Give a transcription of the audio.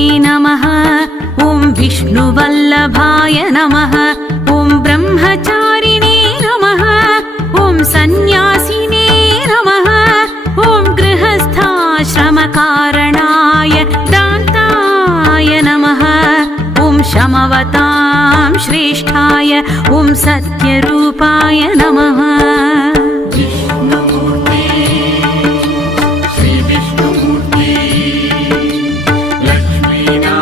नमः। ॐ विष्णुवल्लभाय नमः। ॐ ब्रह्मचारिणे नमः। ॐ सन्न्यासिने नमः। ॐ गृहस्थाश्रमकारणाय दान्ताय नमः। ॐ शमवतां श्रेष्ठाय ॐ सत्यरूपाय नमः। श्री विष्णुमूर्ति लक्ष्मीनारायण